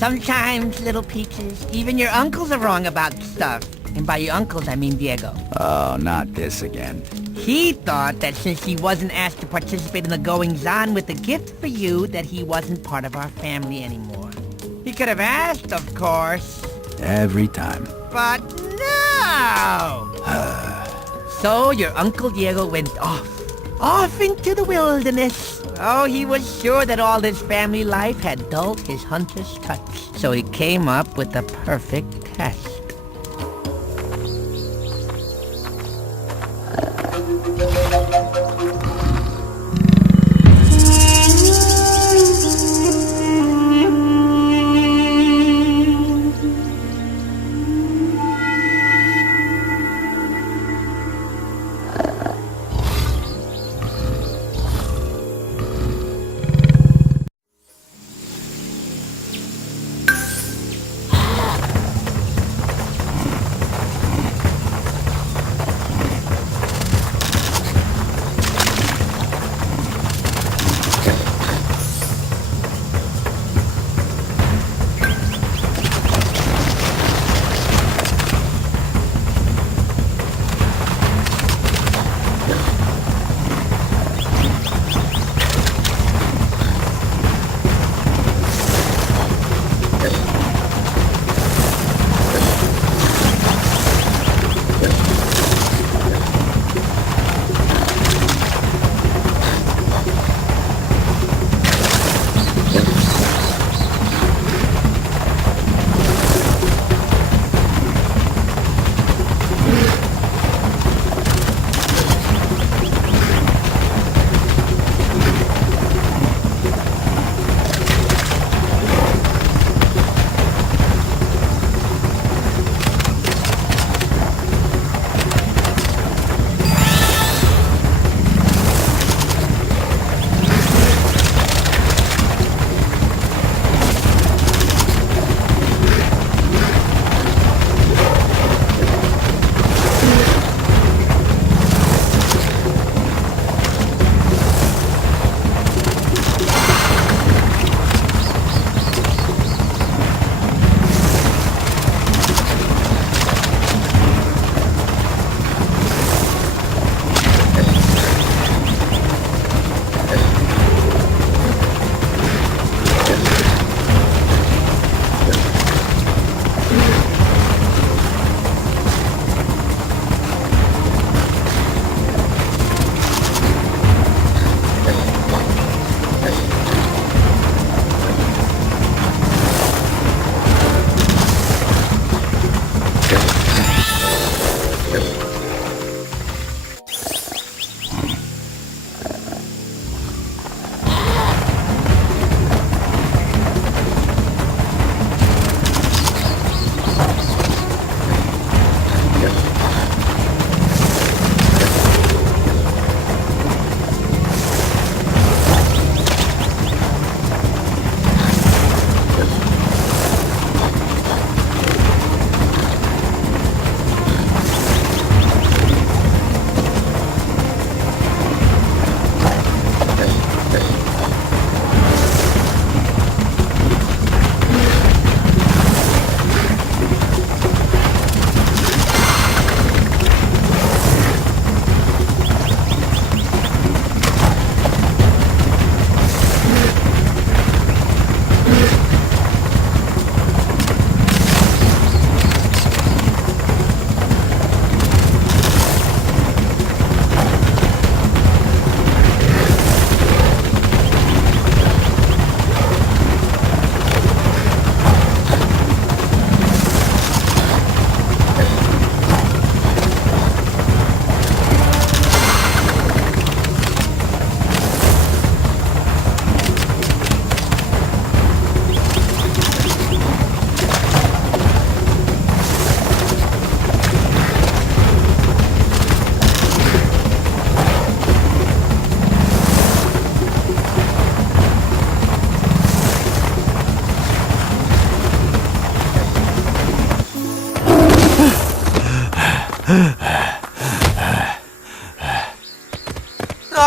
Sometimes, little peaches, even your uncles are wrong about stuff. And by your uncles, I mean Diego. Oh, not this again. He thought that since he wasn't asked to participate in the goings-on with the gift for you, that he wasn't part of our family anymore. He could have asked, of course. Every time. But no! So your Uncle Diego went off into the wilderness. Oh, he was sure that all this family life had dulled his hunter's touch. So he came up with the perfect test.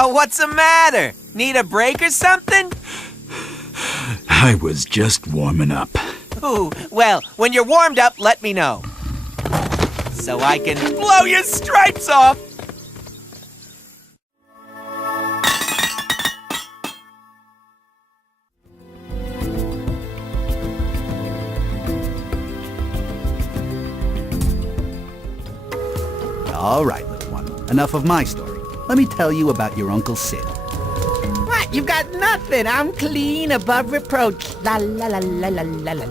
Oh, what's the matter? Need a break or something? I was just warming up. Ooh, well, when you're warmed up, let me know. So I can blow your stripes off! All right, little one. Enough of my story. Let me tell you about your Uncle Sid. What? You got nothing. I'm clean above reproach. La la la la la la la.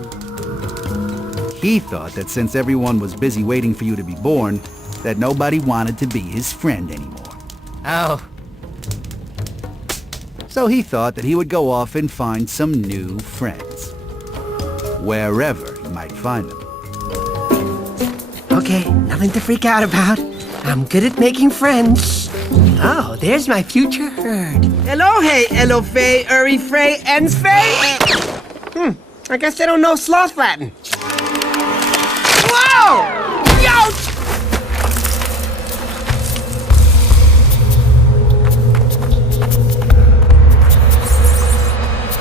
He thought that since everyone was busy waiting for you to be born, that nobody wanted to be his friend anymore. Oh. So he thought that he would go off and find some new friends. Wherever he might find them. Okay, nothing to freak out about. I'm good at making friends. Oh, there's my future herd. Hello, hey, Elo Fay, Uri Frey, Ens Fay. I guess they don't know sloth Latin. Whoa! Youch!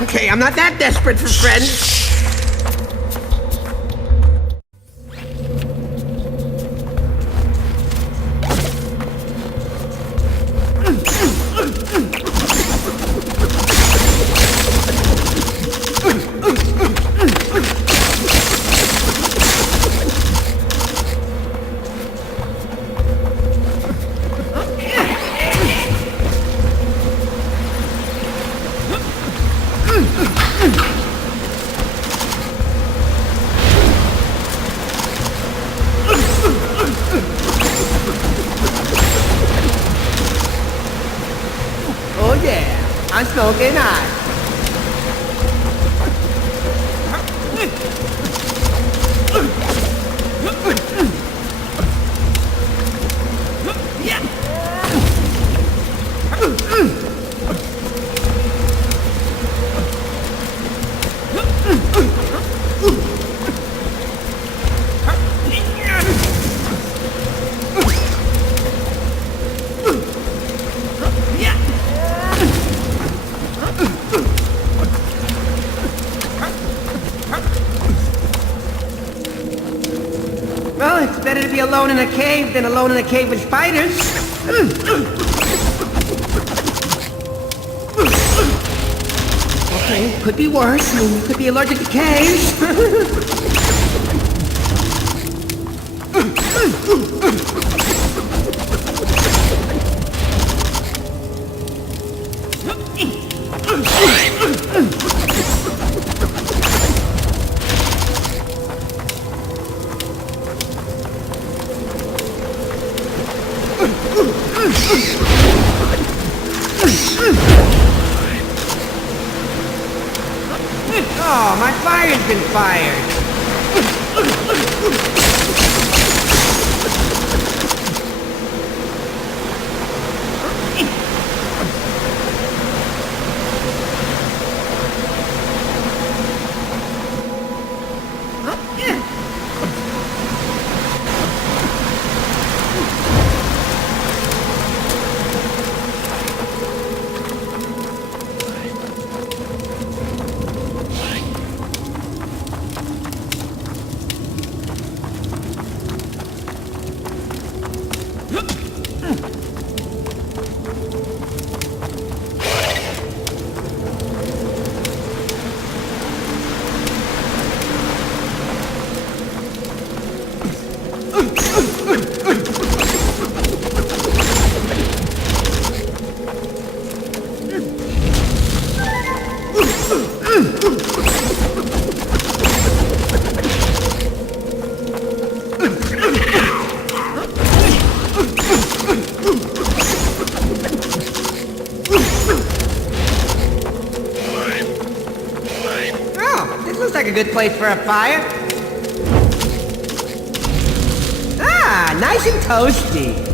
Okay, I'm not that desperate for friends. Oh yeah. I'm smoking hot. Well, it's better to be alone in a cave than alone in a cave with spiders. Okay, could be worse. I mean, you could be allergic to caves. Oh, my fire's been fired. A good place for a fire. Ah, nice and toasty.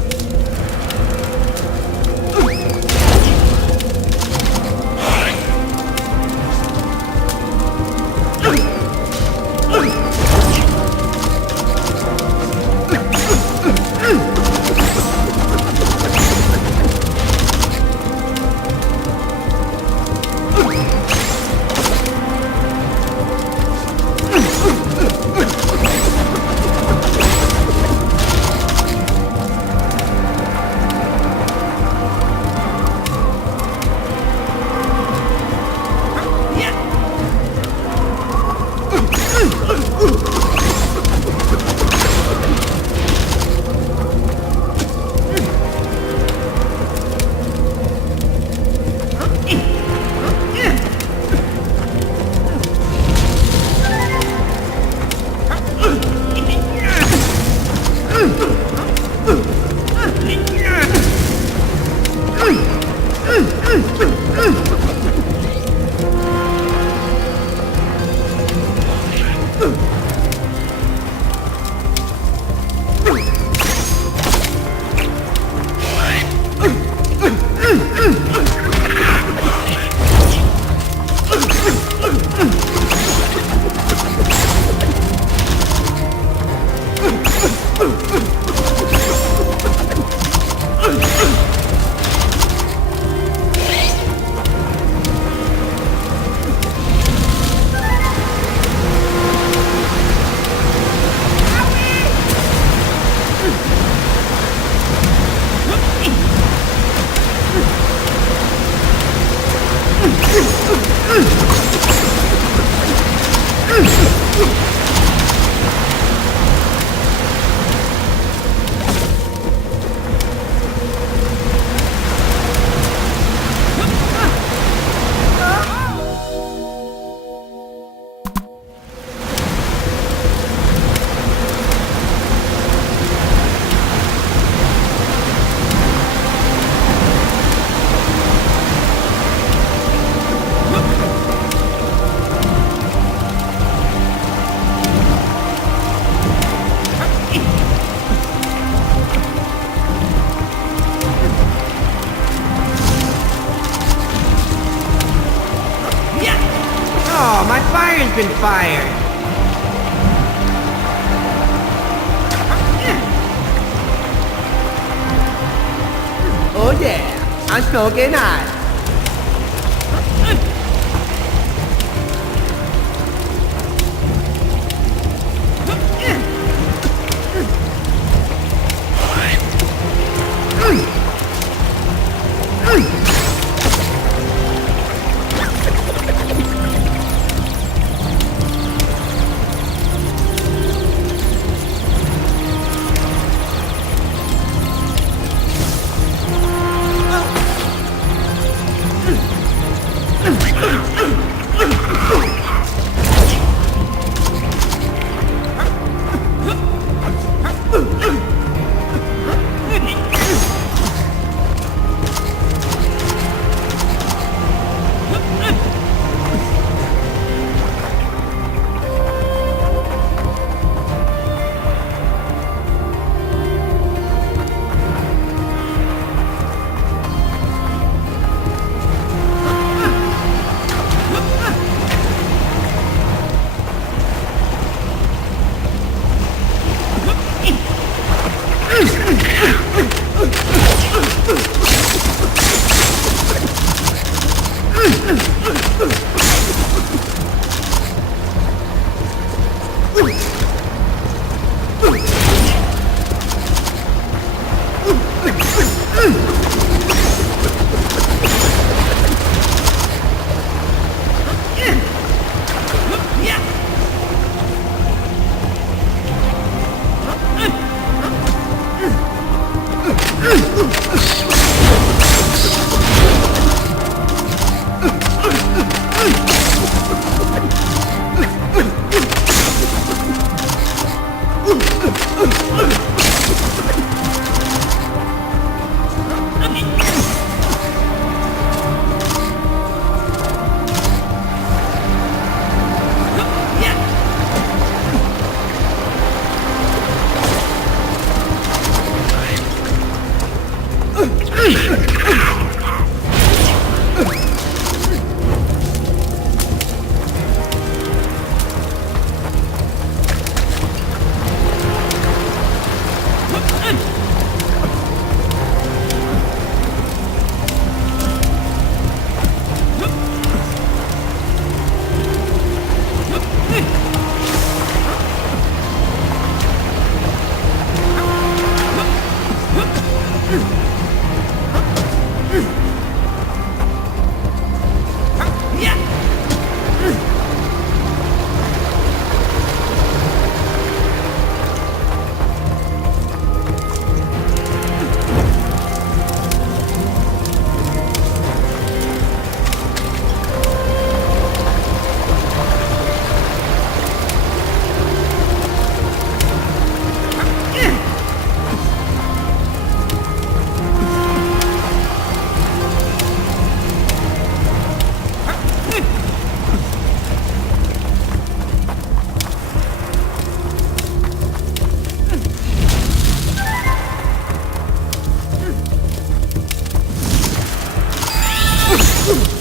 been fired. Oh yeah, I'm smoking hot.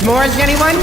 S'mores, anyone?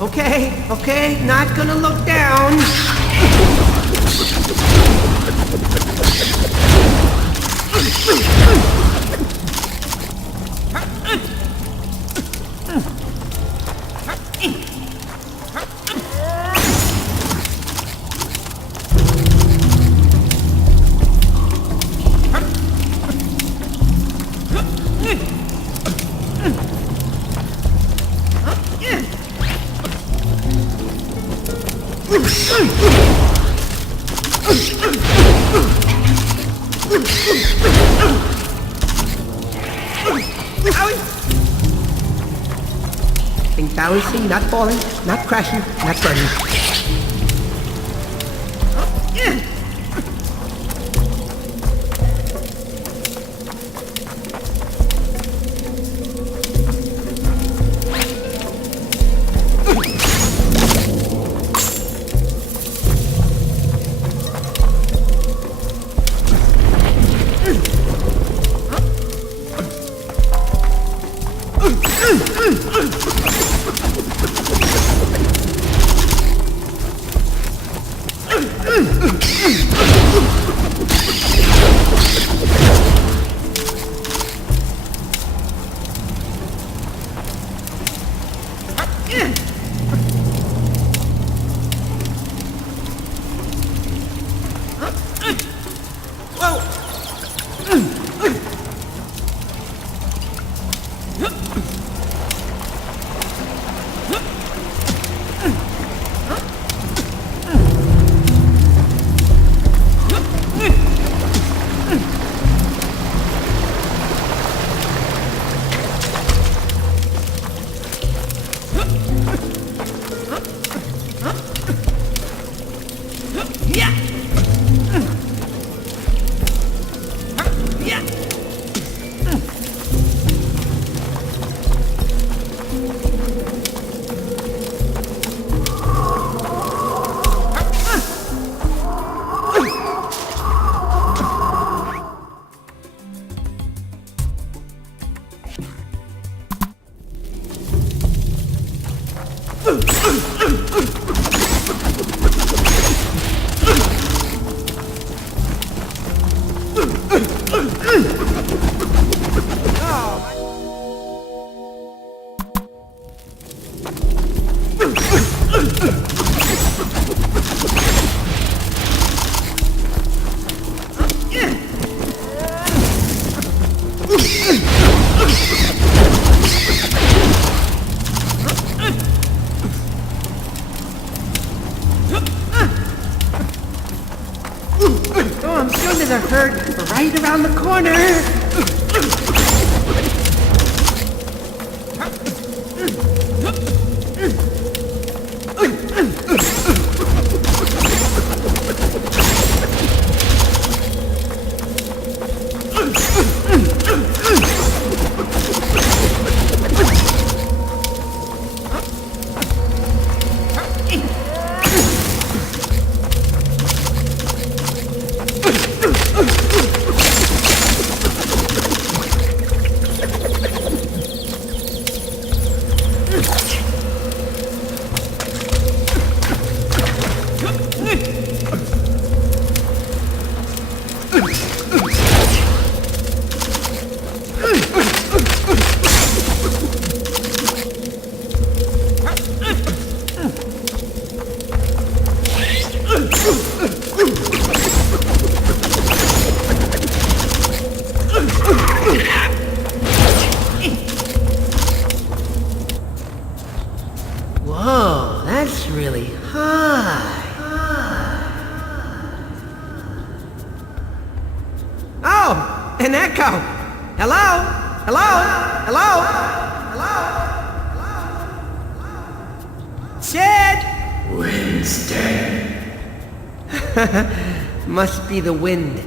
Okay, not gonna look down. Think balancing, not falling, not crashing, not burning. Oh, I'm sure there's a herd right around the corner. Whoa, that's really high. Oh, an echo. Hello? Hello? Hello? Hello? Sid! Winston. Must be the wind.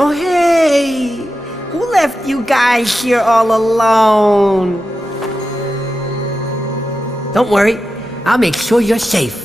Oh, hey! Who left you guys here all alone? Don't worry, I'll make sure you're safe.